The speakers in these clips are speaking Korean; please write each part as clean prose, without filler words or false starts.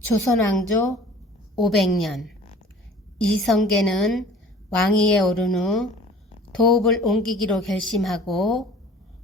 조선왕조 500년 이성계는 왕위에 오른 후 도읍을 옮기기로 결심하고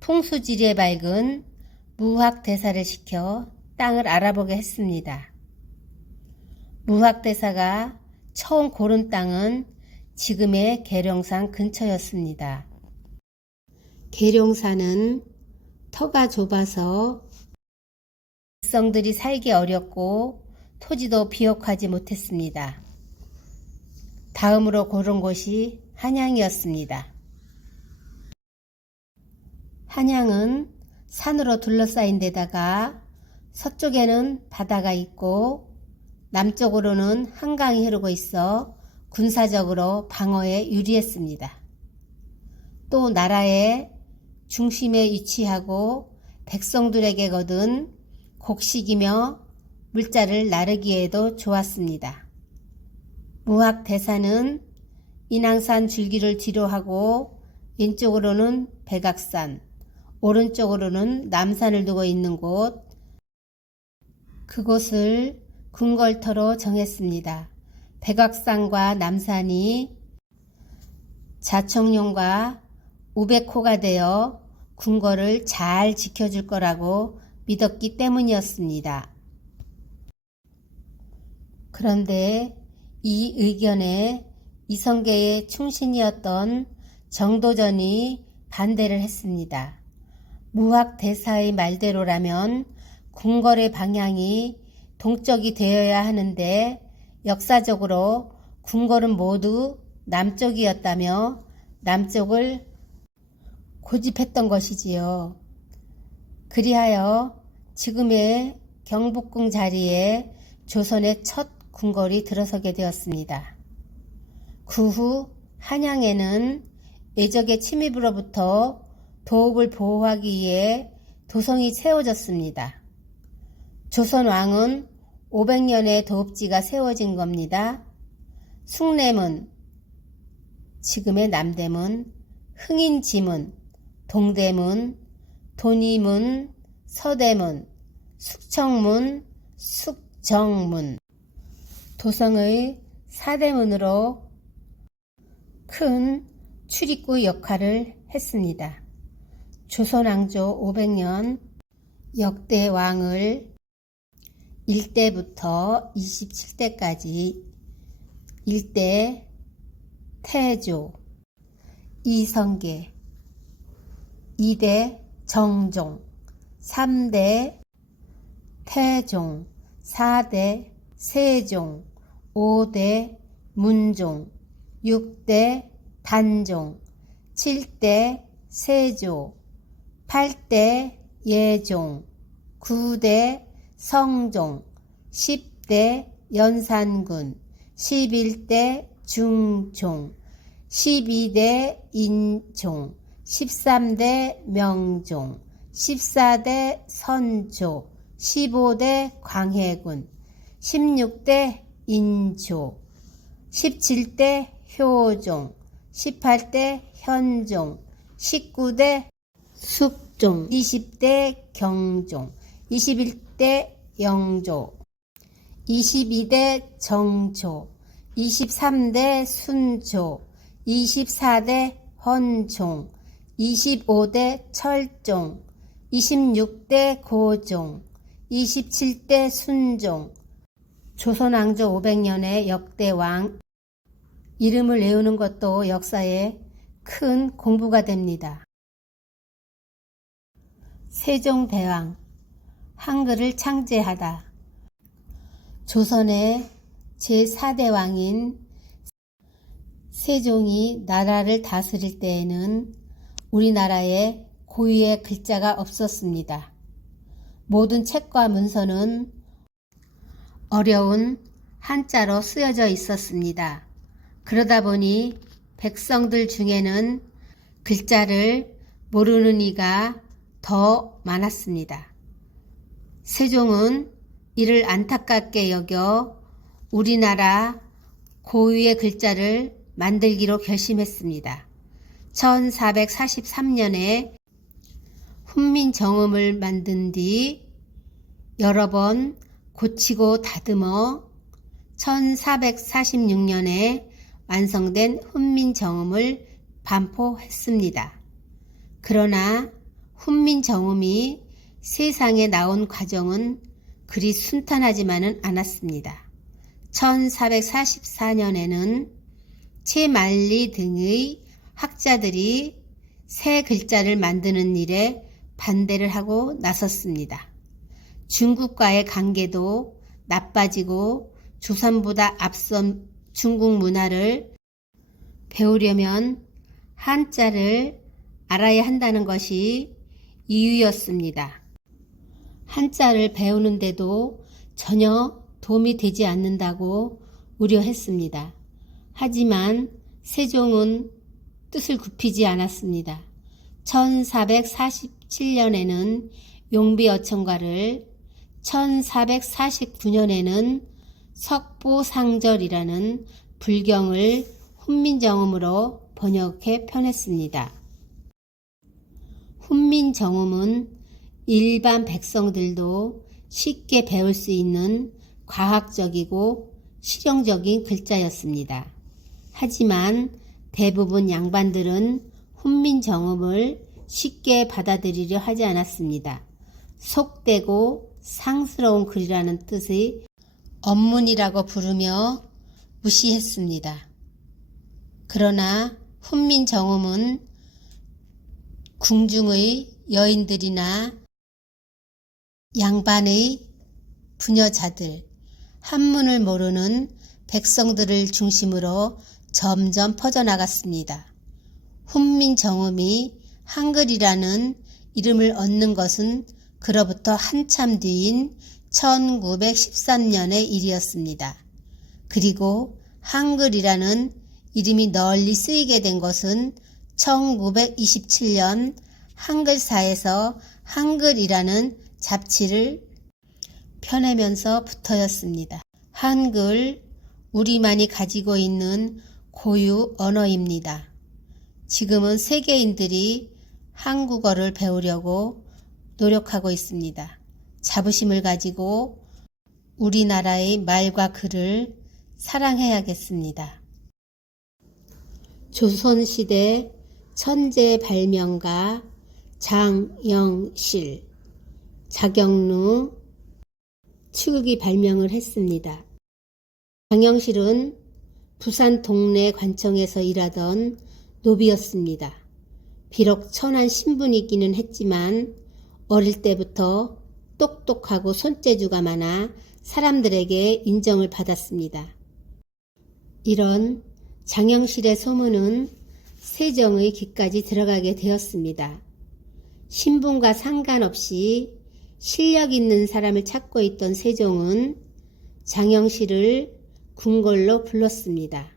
풍수지리에 밝은 무학대사를 시켜 땅을 알아보게 했습니다. 무학대사가 처음 고른 땅은 지금의 계룡산 근처였습니다. 계룡산은 터가 좁아서 백성들이 살기 어렵고 토지도 비옥하지 못했습니다. 다음으로 고른 곳이 한양이었습니다. 한양은 산으로 둘러싸인 데다가 서쪽에는 바다가 있고 남쪽으로는 한강이 흐르고 있어 군사적으로 방어에 유리했습니다. 또 나라의 중심에 위치하고 백성들에게 거둔 곡식이며 물자를 나르기에도 좋았습니다. 무학대사는 인왕산 줄기를 뒤로하고 왼쪽으로는 백악산, 오른쪽으로는 남산을 두고 있는 곳, 그곳을 궁궐터로 정했습니다. 백악산과 남산이 자청룡과 우백호가 되어 궁궐을 잘 지켜줄 거라고 믿었기 때문이었습니다. 그런데 이 의견에 이성계의 충신이었던 정도전이 반대를 했습니다. 무학대사의 말대로라면 궁궐의 방향이 동쪽이 되어야 하는데 역사적으로 궁궐은 모두 남쪽이었다며 남쪽을 고집했던 것이지요. 그리하여 지금의 경복궁 자리에 조선의 첫 궁궐이 들어서게 되었습니다. 그 후 한양에는 외적의 침입으로부터 도읍을 보호하기 위해 도성이 세워졌습니다. 조선 왕은 500년의 도읍지가 세워진 겁니다. 숭례문, 지금의 남대문, 흥인지문, 동대문, 돈이문, 서대문, 숙청문, 숙정문, 도성의 사대문으로 큰 출입구 역할을 했습니다. 조선왕조 500년 역대 왕을 1대부터 27대까지 1대 태조, 2성계, 2대 정종, 3대 태종, 4대 세종, 5대 문종, 6대 단종, 7대 세조, 8대 예종, 9대 성종, 10대 연산군, 11대 중종, 12대 인종, 13대 명종, 14대 선조, 15대 광해군, 16대 인조, 17대 효종, 18대 현종, 19대 숙종, 20대 경종, 21대 영조, 22대 정조, 23대 순조, 24대 헌종, 25대 철종, 26대 고종, 27대 순종. 조선왕조 500년의 역대 왕 이름을 외우는 것도 역사에 큰 공부가 됩니다. 세종대왕, 한글을 창제하다. 조선의 제4대 왕인 세종이 나라를 다스릴 때에는 우리나라에 고유의 글자가 없었습니다. 모든 책과 문서는 어려운 한자로 쓰여져 있었습니다. 그러다 보니 백성들 중에는 글자를 모르는 이가 더 많았습니다. 세종은 이를 안타깝게 여겨 우리나라 고유의 글자를 만들기로 결심했습니다. 1443년에 훈민정음을 만든 뒤 여러 번 고치고 다듬어 1446년에 완성된 훈민정음을 반포했습니다. 그러나 훈민정음이 세상에 나온 과정은 그리 순탄하지만은 않았습니다. 1444년에는 채만리 등의 학자들이 새 글자를 만드는 일에 반대를 하고 나섰습니다. 중국과의 관계도 나빠지고 조선보다 앞선 중국 문화를 배우려면 한자를 알아야 한다는 것이 이유였습니다. 한자를 배우는데도 전혀 도움이 되지 않는다고 우려했습니다. 하지만 세종은 뜻을 굽히지 않았습니다. 1447년에는 용비어천가를, 1449년에는 석보상절이라는 불경을 훈민정음으로 번역해 펴냈습니다. 훈민정음은 일반 백성들도 쉽게 배울 수 있는 과학적이고 실용적인 글자였습니다. 하지만 대부분 양반들은 훈민정음을 쉽게 받아들이려 하지 않았습니다. 속되고 상스러운 글이라는 뜻의 언문이라고 부르며 무시했습니다. 그러나 훈민정음은 궁중의 여인들이나 양반의 부녀자들, 한문을 모르는 백성들을 중심으로 점점 퍼져나갔습니다. 훈민정음이 한글이라는 이름을 얻는 것은 그로부터 한참 뒤인 1913년의 일이었습니다. 그리고 한글이라는 이름이 널리 쓰이게 된 것은 1927년 한글사에서 한글이라는 잡지를 펴내면서부터였습니다. 한글, 우리만이 가지고 있는 고유 언어입니다. 지금은 세계인들이 한국어를 배우려고 노력하고 있습니다. 자부심을 가지고 우리나라의 말과 글을 사랑해야겠습니다. 조선시대 천재 발명가 장영실, 자경루, 치국이 발명을 했습니다. 장영실은 부산 동래 관청에서 일하던 노비였습니다. 비록 천한 신분이기는 했지만 어릴 때부터 똑똑하고 손재주가 많아 사람들에게 인정을 받았습니다. 이런 장영실의 소문은 세종의 귀까지 들어가게 되었습니다. 신분과 상관없이 실력 있는 사람을 찾고 있던 세종은 장영실을 궁궐로 불렀습니다.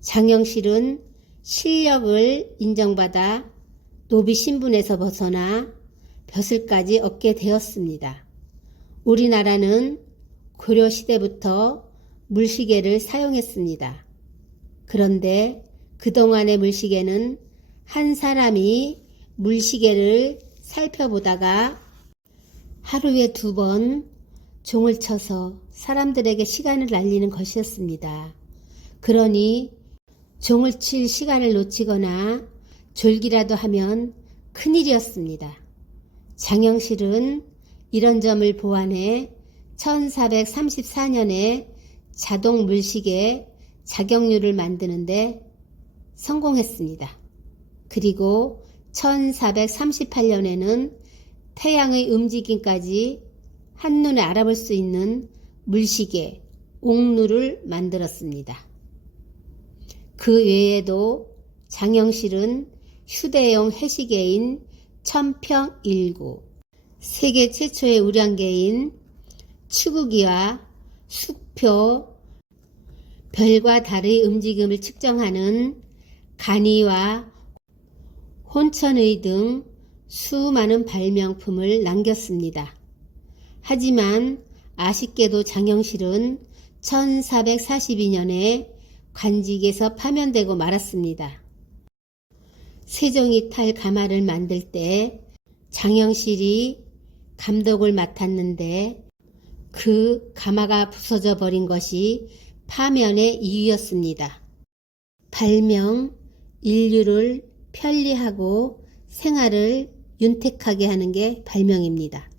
장영실은 실력을 인정받아 노비 신분에서 벗어나 벼슬까지 얻게 되었습니다. 우리나라는 고려시대부터 물시계를 사용했습니다. 그런데 그동안의 물시계는 한 사람이 물시계를 살펴보다가 하루에 2번 종을 쳐서 사람들에게 시간을 날리는 것이었습니다. 그러니 종을 칠 시간을 놓치거나 졸기라도 하면 큰일이었습니다. 장영실은 이런 점을 보완해 1434년에 자동 물시계 자경류를 만드는데 성공했습니다. 그리고 1438년에는 태양의 움직임까지 한눈에 알아볼 수 있는 물시계 옥루를 만들었습니다. 그 외에도 장영실은 휴대용 해시계인 천평1구, 세계 최초의 우량계인 치국이와 숙표, 별과 달의 움직임을 측정하는 간이와 혼천의 등 수많은 발명품을 남겼습니다. 하지만 아쉽게도 장영실은 1442년에 관직에서 파면되고 말았습니다. 세종이 탈 가마를 만들 때 장영실이 감독을 맡았는데 그 가마가 부서져 버린 것이 파면의 이유였습니다. 발명, 인류를 편리하고 생활을 윤택하게 하는 게 발명입니다.